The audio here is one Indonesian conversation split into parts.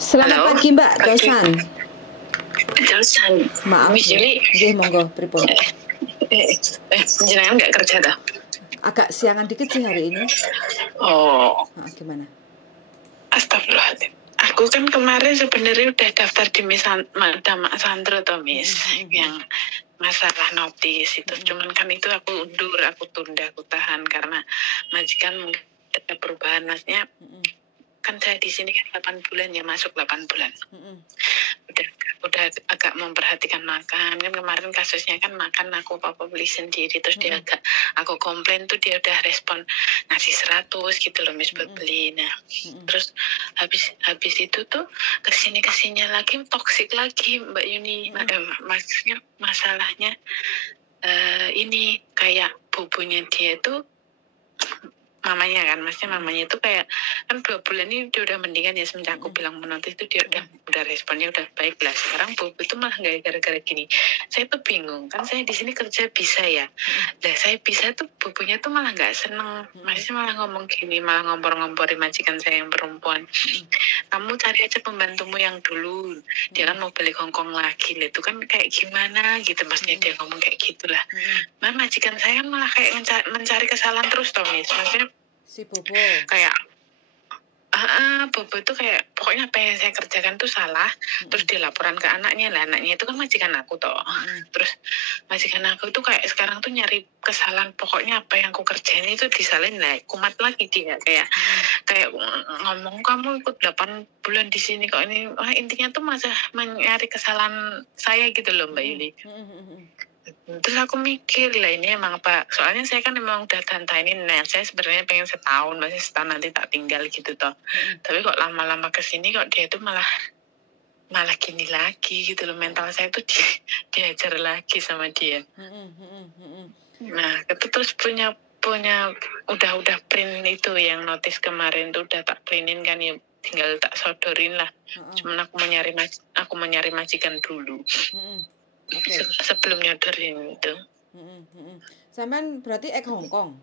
Selamat Halo, pagi Mbak pagi. Kausan. Terusan, Maaf Miss ya. Juli, Nggih monggo pripun. jenengan nggak kerja dah? Agak siangan dikit sih hari ini. Oh, Gimana? astagfirullahaladzim. Aku kan kemarin sebenarnya udah daftar di Madam Sandro toh Miss, yang masalah notis itu. Cuman kan itu aku undur, aku tunda, aku tahan karena majikan mungkin ada perubahan. Maksudnya kan saya di sini kan 8 bulan ya, masuk 8 bulan. Udah agak memperhatikan makan. Kan kemarin kasusnya kan makan aku apa beli sendiri, terus dia agak aku komplain tuh dia udah respon ngasih 100 gitu loh Miss buat beli. Nah, terus habis itu tuh kesini lagi toksik lagi Mbak Yuni. Maksudnya masalahnya ini kayak bubunya dia tuh mamanya kan, maksudnya mamanya itu kayak kan 2 bulan ini dia udah mendingan ya semenjak aku bilang menonton itu dia udah responnya udah baik lah. Sekarang bobo itu malah nggak gara-gara gini. Saya tuh bingung kan, saya di sini kerja bisa ya. Nah saya bisa tuh bobonya tuh malah nggak seneng, maksudnya malah ngomong gini, malah ngompor-ngomporin majikan saya yang perempuan. Kamu cari aja pembantumu yang dulu, dia kan mau balik Hongkong lagi lah, itu kan kayak gimana gitu, maksudnya dia ngomong kayak gitulah. Majikan saya malah kayak mencari kesalahan terus toh Miss, maksudnya Si Bobo. kayak Bobo itu kayak pokoknya apa yang saya kerjakan tuh salah, terus dilaporan ke anaknya lah. Anaknya itu kan majikan aku toh. Terus majikan aku itu kayak sekarang tuh nyari kesalahan, pokoknya apa yang aku kerjain itu disalahin lah, kumat lagi dia kayak ngomong kamu ikut 8 bulan di sini kok ini. Intinya tuh masa mencari kesalahan saya gitu loh Mbak Yuli. Terus aku mikir lah ini emang apa, soalnya saya kan memang udah tantainin, nah saya sebenarnya pengen setahun, masih setahun nanti tak tinggal gitu toh. Tapi kok lama-lama kesini kok dia tuh malah gini lagi gitu loh, mental saya tuh diajar lagi sama dia. Nah itu terus punya udah print itu yang notis kemarin tuh udah tak printin kan ya, tinggal tak sodorin lah. Cuman aku mau nyari majikan dulu. Okay. Sebelum nyodorin itu. Sampean berarti ke Hongkong?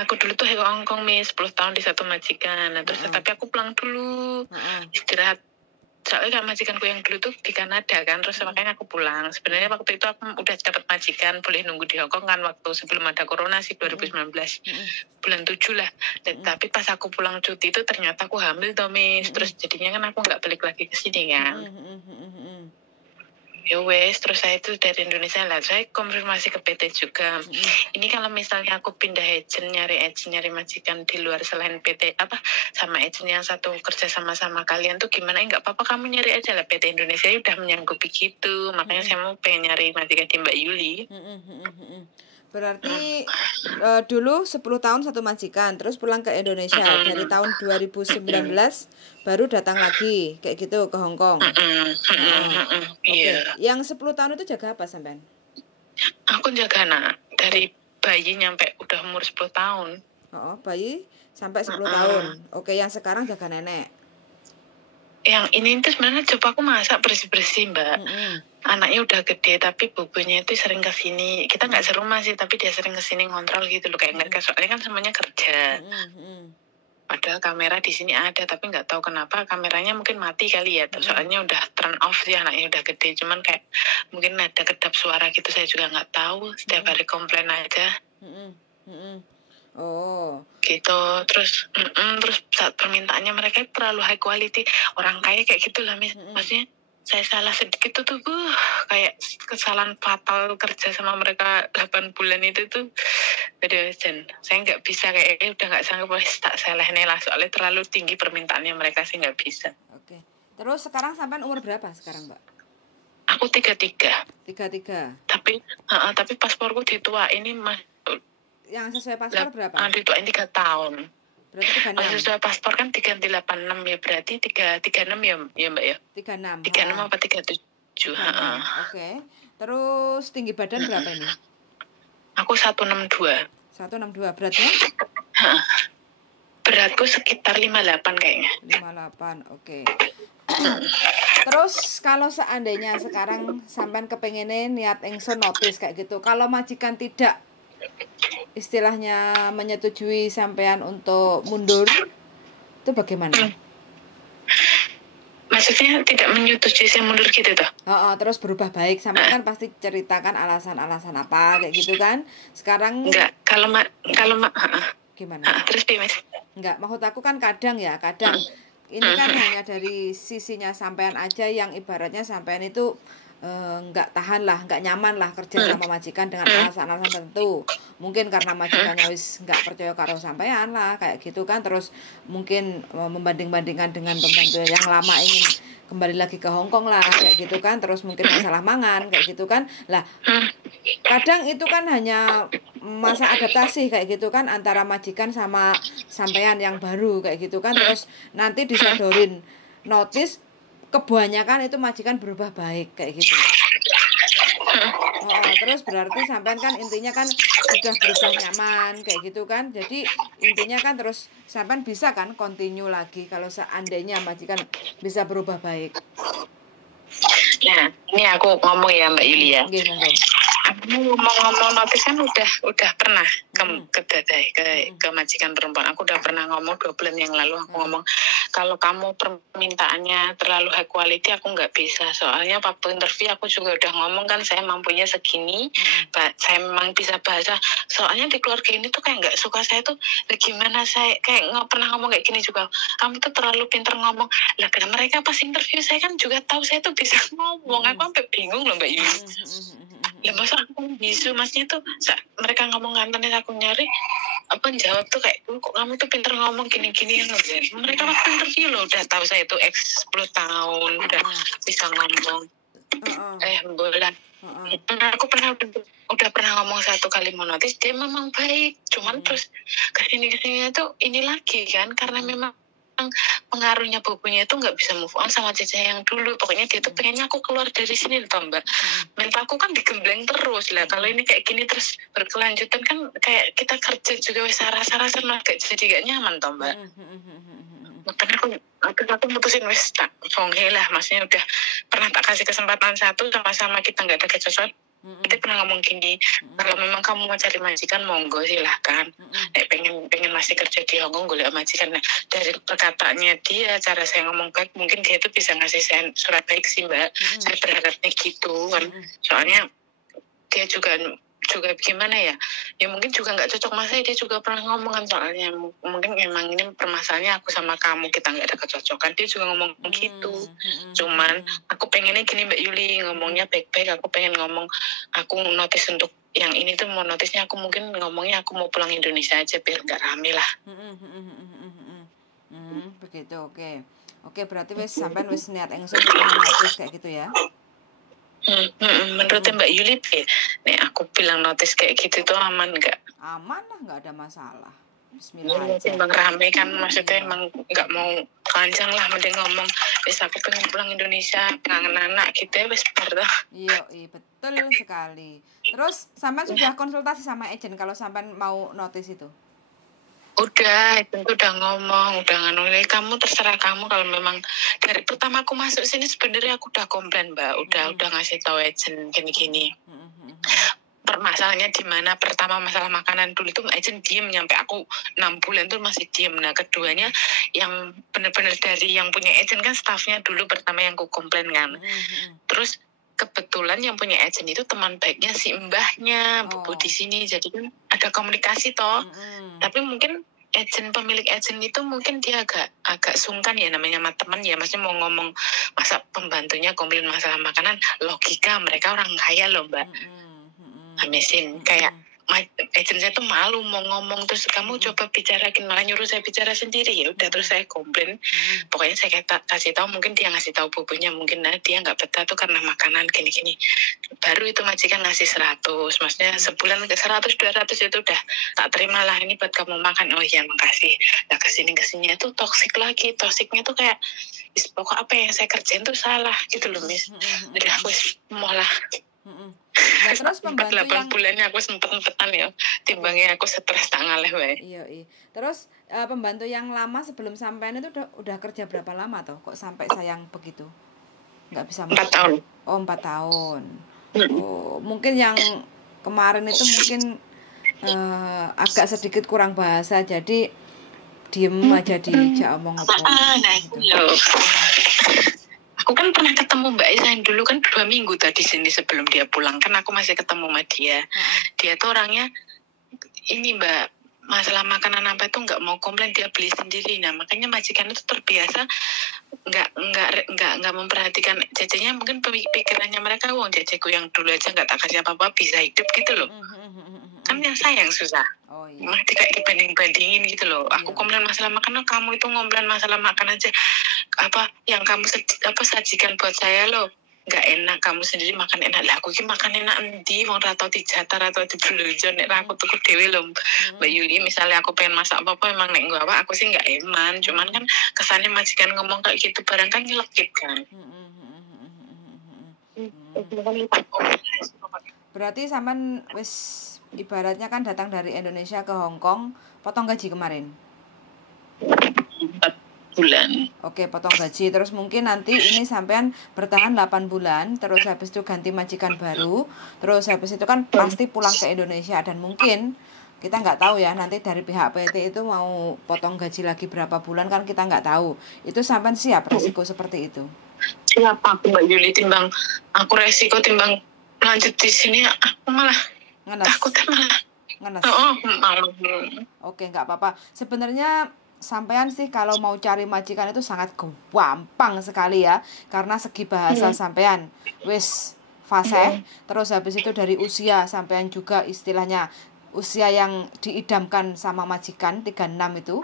Aku dulu tuh ke Hongkong Miss, 10 tahun di satu majikan. Nah, terus tapi aku pulang dulu, istirahat. Soalnya kan majikanku yang dulu tuh di Kanada kan, terus makanya aku pulang. Sebenarnya waktu itu aku udah dapat majikan, boleh nunggu di Hongkong kan, waktu sebelum ada corona sih, 2019. Bulan 7 lah. Tapi pas aku pulang cuti itu ternyata aku hamil toh Miss. Terus jadinya kan aku nggak balik lagi ke sini kan. Ya wes, terus saya itu dari Indonesia lah, saya konfirmasi ke PT juga. Ini kalau misalnya aku pindah agent, nyari majikan di luar selain PT sama agent yang satu kerja sama kalian tuh gimana? Nggak apa-apa, kamu nyari aja lah, PT Indonesia udah menyanggupi gitu. Makanya saya mau pengen nyari majikan di Mbak Yuli. Berarti dulu 10 tahun satu majikan, terus pulang ke Indonesia. Dari tahun 2019 baru datang lagi kayak gitu ke Hongkong. Iya. Yang 10 tahun itu jaga apa sampean? Aku jaga anak dari bayi nyampe udah umur 10 tahun. Bayi sampai 10 tahun. Oke, yang sekarang jaga nenek. Yang ini tuh sebenarnya coba aku masak bersih-bersih Mbak. Anaknya udah gede tapi bobonya itu sering kesini. Kita nggak serumah sih, tapi dia sering kesini ngontrol gitu loh, kayak ngerti. Soalnya kan semuanya kerja. Padahal kamera di sini ada, tapi nggak tahu kenapa kameranya mungkin mati kali ya. Soalnya udah turn off sih, anaknya udah gede. Cuman kayak mungkin ada kedap suara gitu, saya juga nggak tahu. Setiap hari komplain aja. Gitu. Terus saat permintaannya mereka terlalu high quality, orang kaya kayak gitulah maksudnya saya salah sedikit tuh kayak kesalahan fatal kerja sama mereka 8 bulan itu tuh. Aduh Jen, saya nggak bisa, kayaknya udah nggak sanggup, tak salah nih lah, soalnya terlalu tinggi permintaannya mereka sih, nggak bisa. Oke. Terus sekarang sampai umur berapa sekarang Mbak? Aku 33. Tapi pasporku ditua ini yang sesuai paspor berapa? Dituain 3 tahun. Berarti 36. Kalau sesuai paspor kan diganti 86 ya, berarti 36 ya Mbak ya? 36. 36 apa 37? Oke. Terus tinggi badan berapa ini? Aku 162. 162. Beratnya? Beratku sekitar 58 kayaknya. 58, oke. Terus kalau seandainya sekarang sampean kepengennya niat ingsun notis kayak gitu, kalau majikan tidak istilahnya menyetujui sampean untuk mundur, itu bagaimana? Maksudnya tidak menyetujui saya mundur gitu toh? Terus berubah baik, sampai kan pasti ceritakan alasan-alasan apa kayak gitu kan. Sekarang Enggak, kalau gimana? terus Mas? Enggak, maksud aku kan kadang ini kan hanya dari sisinya sampean aja yang ibaratnya sampean itu nggak tahan lah, nggak nyaman lah kerja sama majikan dengan alasan-alasan tertentu. Mungkin karena majikannya wis nggak percaya karo sampean lah kayak gitu kan. Terus mungkin membanding-bandingkan dengan pembantu yang lama ingin kembali lagi ke Hong Kong lah kayak gitu kan. Terus mungkin masalah mangan kayak gitu kan. Lah kadang itu kan hanya masa adaptasi kayak gitu kan, antara majikan sama sampean yang baru kayak gitu kan. Terus nanti disodorin notis, kebanyakan itu majikan berubah baik kayak gitu. Terus berarti sampean kan intinya kan sudah berubah nyaman kayak gitu kan. Jadi intinya kan terus sampean bisa kan continue lagi kalau seandainya majikan bisa berubah baik. Nah, ini aku ngomong ya Mbak Yulia. Gimana? Aku ngomong notis kan udah pernah ke majikan perempuan. Aku udah pernah ngomong 2 bulan yang lalu. Aku ngomong kalau kamu permintaannya terlalu high quality aku nggak bisa. Soalnya waktu interview aku juga udah ngomong kan saya mampunya segini. Saya memang bisa bahasa. Soalnya di keluarga ini tuh kayak nggak suka saya tuh. Gimana saya kayak nggak pernah ngomong kayak gini juga. Kamu tuh terlalu pinter ngomong. Lah karena mereka pas interview saya kan juga tahu saya tuh bisa ngomong. Aku sampai bingung loh Mbak Yuli. Ya masa aku bisu, maksudnya tuh mereka ngomong kantornya aku nyari apa jawab tuh kayak kok kamu tuh pinter ngomong gini-gini yang mereka waktu interview loh udah tahu saya tuh 10 tahun udah bisa ngomong bulan. Aku udah pernah ngomong 1 kali monotis, dia memang baik, cuman terus kesini tuh ini lagi kan karena memang pengaruhnya bukunya itu nggak bisa move on sama Caca yang dulu. Pokoknya dia tuh pengennya aku keluar dari sini loh Mbak. Mental aku kan digembleng terus lah. Kalau ini kayak gini terus berkelanjutan kan kayak kita kerja juga rasa-rasa gak jadi gak nyaman toh Mbak. Makanya aku mutusin wes tak songe lah. Maksudnya udah pernah tak kasih kesempatan 1 sama-sama kita nggak ada kecocokan. Dia pernah ngomong gini, kalau memang kamu mau cari majikan monggo silahkan. Pengen masih kerja di Hong Kong golek majikan. Nah, dari perkataannya dia, cara saya ngomong baik, mungkin dia itu bisa ngasih saya surat baik sih Mbak. Saya berharapnya gitu kan. Soalnya dia juga gimana ya mungkin juga nggak cocok mas saya. Dia juga pernah ngomong kan soalnya mungkin memang ini permasalahannya aku sama kamu, kita nggak ada kecocokan. Dia juga ngomong gitu. Cuman aku pengennya gini Mbak Yuli, ngomongnya baik-baik. Aku pengen ngomong aku notis untuk yang ini tuh mau notisnya aku mungkin ngomongnya aku mau pulang Indonesia aja biar nggak rame lah. Begitu. Oke berarti wes sampean wes niat engsun notis kayak gitu ya. Menurut Mbak Yuli, nih aku bilang notis kayak gitu tuh aman nggak? Aman lah, nggak ada masalah. Bismillah aja. Bang rame kan, maksudnya emang nggak mau panjang lah, mending ngomong, wes aku pengen pulang Indonesia, kangen anak gitu ya, wes bener. Iya betul sekali. Terus sampean sudah konsultasi sama agent kalau sampean mau notis itu? Udah, itu udah ngomong, udah nganulin, kamu terserah kamu. Kalau memang dari pertama aku masuk sini sebenarnya aku udah komplain Mbak, udah ngasih tahu agent gini-gini. Permasalahannya di mana? Pertama masalah makanan dulu itu agent diem nyampe aku 6 bulan tuh masih diem. Nah keduanya yang benar-benar dari yang punya agent kan staffnya dulu pertama yang aku komplain kan. Terus kebetulan yang punya agent itu teman baiknya si mbahnya bubu di sini, jadi kan ada komunikasi toh. Tapi mungkin pemilik agent itu mungkin dia agak sungkan ya, namanya sama teman ya, maksudnya mau ngomong masa pembantunya komplain masalah makanan, logika mereka orang kaya loh Mbak. Amesin kayak agent saya tuh malu mau ngomong, terus kamu coba bicarain, malah nyuruh saya bicara sendiri. Ya udah terus saya komplain. Pokoknya saya kasih tahu, mungkin dia ngasih tahu bubunya, mungkin dia nggak betah tuh karena makanan gini-gini. Baru itu majikan ngasih 100, maksudnya sebulan ke 100-200 itu udah tak terima lah, ini buat kamu makan. Oh iya makasih. Nah kesini itu toksik lagi. Toksiknya tuh kayak pokok apa yang saya kerjain tuh salah gitu loh Miss. Jadi aku mau lah. Nah, terus pembantu 8 yang bulannya aku sempet-sempetan ya, timbangnya aku stres tak ngaleh wae. Iya. Terus pembantu yang lama sebelum sampean itu udah kerja berapa lama toh? Kok sampai sayang begitu? Nggak bisa 4 tahun. Oh 4 tahun. Oh mungkin yang kemarin itu mungkin agak sedikit kurang bahasa, jadi diem aja dijak omong apa gitu. Aku kan pernah ketemu Mbak Isa yang dulu kan 2 minggu tadi sini sebelum dia pulang, kan aku masih ketemu sama dia. Dia tuh orangnya ini Mbak, masalah makanan apa itu nggak mau komplain, dia beli sendiri. Nah makanya majikan itu terbiasa nggak memperhatikan cecenya. Mungkin pikirannya mereka, wong ceceku yang dulu aja nggak tak kasih apa-apa bisa hidup gitu loh. Kan yang sayang susah. Oh iya. Mesti kayak dibanding-bandingin gitu loh. Aku Iya. komplain masalah makanan, kamu itu komplain masalah makan aja. Apa yang kamu sajikan buat saya loh nggak enak, kamu sendiri makan enak lah. Aku ki makan enak endi wong ra tau dijata ra tau dibelonjo, nek aku tuku dhewe lho Mbak Yuli. Misalnya aku pengen masak apa emang nek nggo apa aku sih nggak eman, cuman kan kesannya majikan ngomong kayak gitu barang kan nyelekit kan. Berarti sampean wis ibaratnya kan datang dari Indonesia ke Hong Kong, potong gaji kemarin. 4 bulan. Oke, potong gaji. Terus mungkin nanti ini sampean bertahan 8 bulan, terus habis itu ganti majikan baru, terus habis itu kan pasti pulang ke Indonesia, dan mungkin kita nggak tahu ya nanti dari pihak PT itu mau potong gaji lagi berapa bulan, kan kita nggak tahu. Itu sampean siap resiko seperti itu? Siap aku Mbak Yuli, timbang aku resiko timbang lanjut di sini aku malah takut malah ngenes. malu. Oke, nggak apa-apa. Sebenarnya sampean sih kalau mau cari majikan itu sangat gampang sekali ya, karena segi bahasa sampean wis fasih, terus habis itu dari usia sampean juga istilahnya usia yang diidamkan sama majikan 36 itu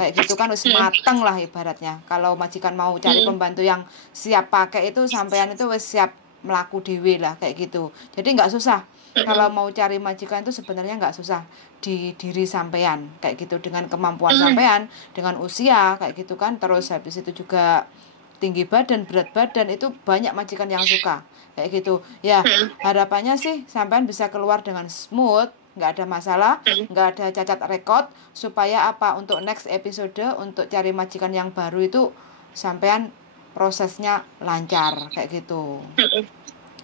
kayak gitu kan, wis mateng lah ibaratnya. Kalau majikan mau cari pembantu yang siap pakai itu, sampean itu wis siap melaku dewe lah kayak gitu. Jadi nggak susah. Kalau mau cari majikan itu sebenarnya nggak susah di diri sampean kayak gitu, dengan kemampuan sampean, dengan usia kayak gitu kan, terus habis itu juga tinggi badan, berat badan, itu banyak majikan yang suka kayak gitu ya. Harapannya sih sampean bisa keluar dengan smooth, nggak ada masalah, nggak ada cacat rekod, supaya apa, untuk next episode untuk cari majikan yang baru itu sampean prosesnya lancar kayak gitu.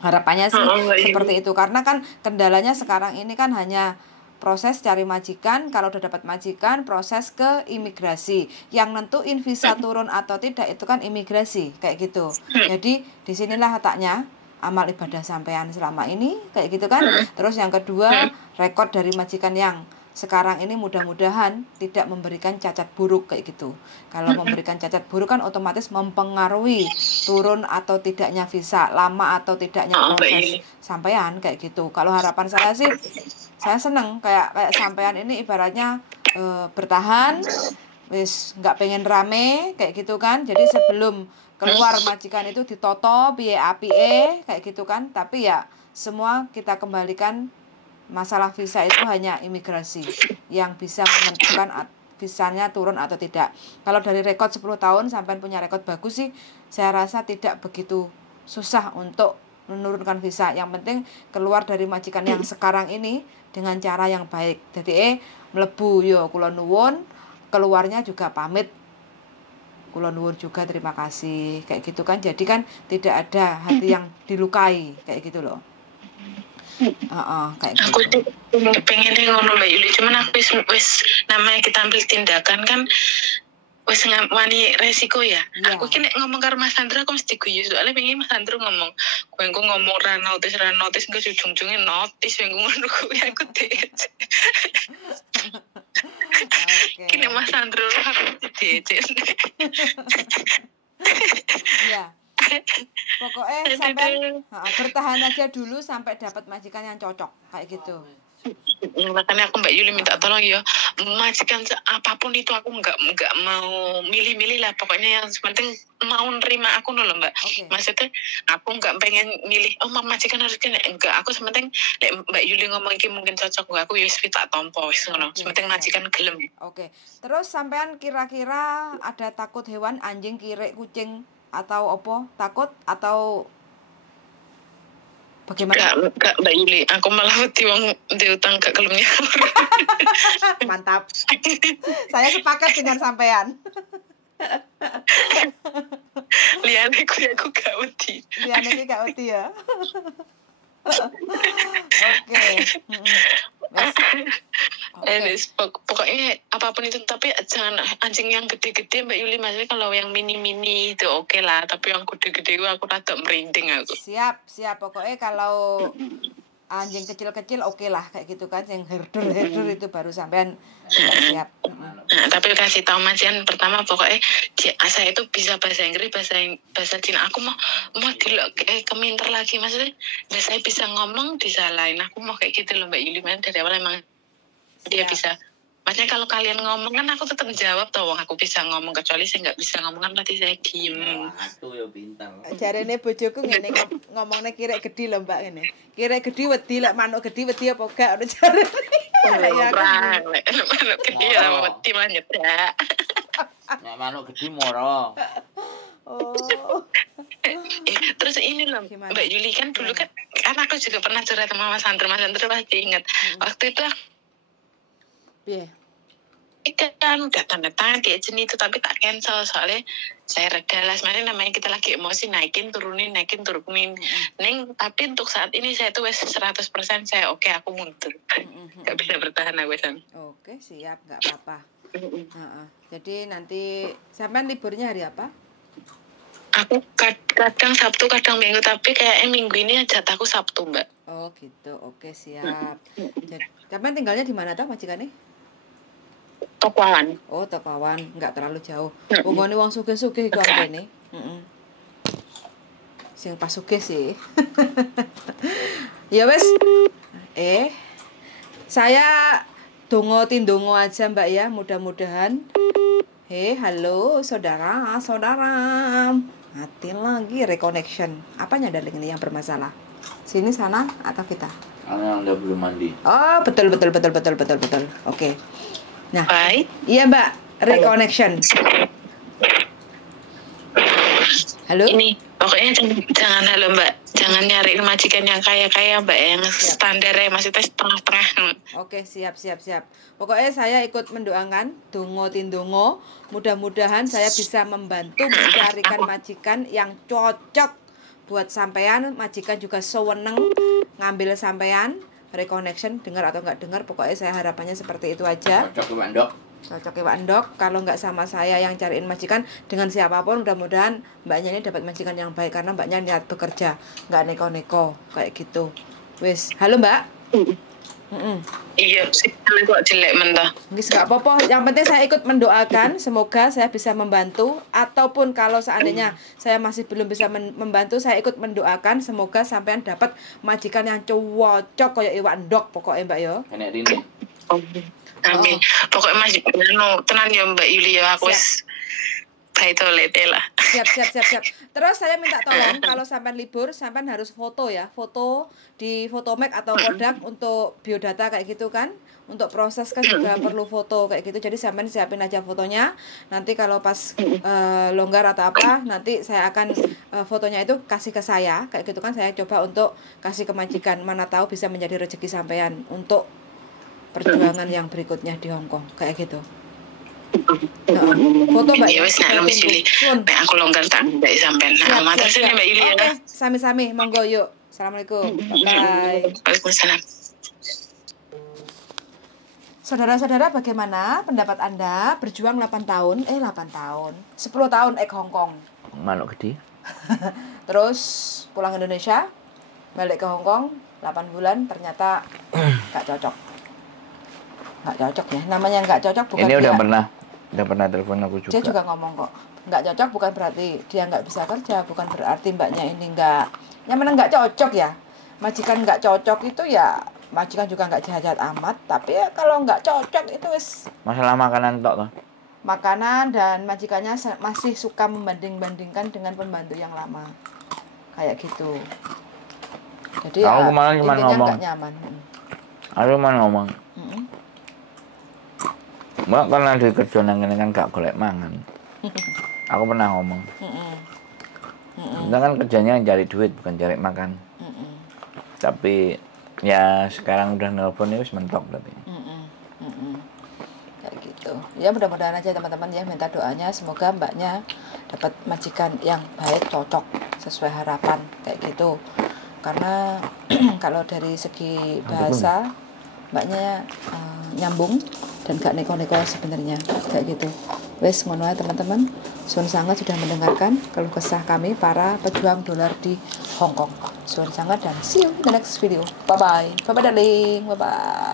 Harapannya sih seperti itu, karena kan kendalanya sekarang ini kan hanya proses cari majikan. Kalau udah dapat majikan, proses ke imigrasi. Yang nentuin visa turun atau tidak itu kan imigrasi kayak gitu. Jadi disinilah letaknya amal ibadah sampean selama ini kayak gitu kan. Terus yang kedua, rekod dari majikan yang sekarang ini mudah-mudahan tidak memberikan cacat buruk kayak gitu. Kalau memberikan cacat buruk kan otomatis mempengaruhi turun atau tidaknya visa, lama atau tidaknya proses sampean kayak gitu. Kalau harapan saya sih, saya seneng kayak sampean ini ibaratnya bertahan, wis nggak pengen rame kayak gitu kan. Jadi sebelum keluar majikan itu ditoto piye apike kayak gitu kan. Tapi ya semua kita kembalikan, masalah visa itu hanya imigrasi yang bisa menentukan visanya turun atau tidak. Kalau dari rekod 10 tahun sampai punya rekod bagus sih, saya rasa tidak begitu susah untuk menurunkan visa. Yang penting keluar dari majikan yang sekarang ini dengan cara yang baik. Jadi mlebu yo kula nuwun, keluarnya juga pamit kula nuwun juga terima kasih kayak gitu kan. Jadi kan tidak ada hati yang dilukai kayak gitu loh. Kayak gitu. Aku tuh pengen ngono Mbak Yuli, cuman aku wis namanya kita ambil tindakan kan wis wani resiko ya. Yeah. Aku ki nek ngomong karo Mas Sandro aku mesti guyu, soalnya pengen Mas Sandro ngomong, kowe engko ngomong ra notis engko ujung-ujunge notis engko ngono kuwi aku dece. Oke. Kini Mas Sandro aku dece. Iya. Pokoknya sampai bertahan aja dulu sampai dapat majikan yang cocok kayak gitu. Makanya aku Mbak Yuli minta tolong ya, majikan apapun itu aku nggak mau milih-milih lah, pokoknya yang penting mau nerima aku loh Mbak. Okay. Maksudnya aku nggak pengen milih majikan harus kena, enggak, aku sementing Mbak Yuli ngomong ini mungkin cocok nggak, aku ya tak tompo wis ngono, sementing majikan gelem. Oke. Terus sampean kira-kira ada takut hewan, anjing, kirek, kucing atau opo, takut atau bagaimana? Enggak Mbak Yuli, aku malah wedi wong diutang gak kelemnya. Mantap. Saya sepakat dengan sampean. Liane aku gak wedi. Liane gak wedi ya. Oke. Pokoknya apapun itu, tapi jangan anjing yang gede-gede Mbak Yuli. Maksudnya kalau yang mini-mini itu oke lah, tapi yang gede-gede aku rada merinding aku. Siap. Pokoknya kalau anjing kecil-kecil oke lah kayak gitu kan, yang herder itu baru sampean siap. Nah, tapi kasih tahu Majian pertama, pokoknya saya itu bisa bahasa Inggris, bahasa Cina. Aku mau keminter lagi, maksudnya saya bisa ngomong disalahin. Aku mau kayak gitu loh Mbak Yuli. Dari awal emang dia bisa. Maksudnya kalau kalian ngomong kan aku tetap jawab toh, aku bisa ngomong, kecuali saya nggak bisa ngomong kan berarti saya diem. Aku ya pintar. Jarene bojoku ngene ngomongne kirek gede lho Mbak ngene. Kirek gede wedi lek manuk gede wedi apa gak ono jarene. Lek manuk gede ya wedi manut ya. Nek manuk gede moro. Oh. Terus ini loh Mbak Yuli, kan dulu kan aku juga pernah curhat sama Mas Andro pasti ingat. Waktu itu piye? Kan udah tanda tangan di agent itu, tapi tak cancel soalnya saya reda lah. Sebenarnya namanya kita lagi emosi, naikin turunin. Tapi untuk saat ini saya tuh 100% saya oke, aku mundur. Gak bisa bertahan aku San. Oke, siap, gak apa-apa. Jadi nanti sampean liburnya hari apa? Aku kadang Sabtu, kadang Minggu, tapi kayaknya minggu ini jatahku Sabtu Mbak. Oh gitu, oke siap. Jadi, sampean tinggalnya di mana toh majikane? Tokoan. Oh, Tokoan, enggak terlalu jauh. Pokoknya wong sugih-sugih iku ambene. Sing pas sugih sih. Ya wes. Saya tindongo aja Mbak ya, mudah-mudahan. Halo saudara. Mati lagi reconnection. Apanya darling ini yang bermasalah? Sini, sana, atau kita? Karena Anda belum mandi. Oh, betul. Oke. Nah, baik. Iya Mbak, reconnection. Halo? Ini, pokoknya jangan halo Mbak. Jangan nyari majikan yang kaya-kaya Mbak, yang standarnya masih setengah-setengah. Oke, siap. Pokoknya saya ikut mendoakan, tindongo. Mudah-mudahan saya bisa membantu mencarikan majikan yang cocok buat sampean. Majikan juga seweneng ngambil sampean. Reconnection, dengar atau nggak dengar, pokoknya saya harapannya seperti itu aja. Cocok Pak Ndok. Kalau nggak sama saya yang cariin majikan, dengan siapapun mudah-mudahan mbaknya ini dapat majikan yang baik, karena mbaknya niat bekerja, nggak neko-neko kayak gitu. Wis, halo Mbak. Iya, sih kok jelek mentah. Nggak apa-apa, yang penting saya ikut mendoakan semoga saya bisa membantu, ataupun kalau seandainya saya masih belum bisa membantu, saya ikut mendoakan semoga sampean dapat majikan yang cocok kayak Iwak Ndok pokoknya Mbak yo. Enek rene. Amin. Pokoknya masih tenan ya Mbak Yuli ya, aku kayak toilet lah. Siap. Terus saya minta tolong kalau sampean libur, sampean harus foto ya, foto di Photomac atau Kodak untuk biodata kayak gitu kan. Untuk proses kan juga perlu foto kayak gitu. Jadi sampean siapin aja fotonya. Nanti kalau pas longgar atau apa, nanti saya akan fotonya itu kasih ke saya kayak gitu kan. Saya coba untuk kasih ke majikan, mana tahu bisa menjadi rezeki sampean untuk perjuangan yang berikutnya di Hong Kong kayak gitu. Nah, foto Mbak. Ya wis nek Mbak Yuli. Nek aku longgar tak mbak sampean. Nah, matur sini Mbak Yuli ya. Oke, sami-sami monggo yuk. Assalamualaikum. Bye. Waalaikumsalam. Saudara-saudara, bagaimana pendapat Anda berjuang 8 tahun, 10 tahun Hong Kong. Manuk gede. Terus pulang Indonesia, balik ke Hong Kong 8 bulan, ternyata nggak cocok ya. Namanya nggak cocok bukan ini dia. Udah pernah telepon aku juga. Dia juga ngomong kok, nggak cocok bukan berarti dia nggak bisa kerja, bukan berarti mbaknya ini nggak, yang mana nggak cocok ya. Majikan nggak cocok itu ya, majikan juga nggak jahat-jahat amat, tapi ya kalau nggak cocok itu wis masalah makanan tok toh. Makanan, dan majikannya masih suka membanding-bandingkan dengan pembantu yang lama kayak gitu. Jadi aku malah cuma ngomong nggak nyaman. Aku cuma ngomong. Mbak karena di kerja nang kene kan gak golek mangan. Aku pernah ngomong. Kita kan kerjanya cari duit bukan cari makan. Tapi ya sekarang udah nelpon wis mentok berarti. Kayak gitu. Ya mudah-mudahan aja teman-teman ya, minta doanya semoga mbaknya dapat majikan yang baik, cocok sesuai harapan kayak gitu. Karena kalau dari segi bahasa mbaknya nyambung dan gak neko-neko sebenarnya kayak gitu. Wes ngono ae teman-teman. Suwun sangat sudah mendengarkan keluh kesah kami para pejuang dolar di Hong Kong. Suwun sangat dan see you in the next video. Bye bye. Bye bye darling. Bye bye.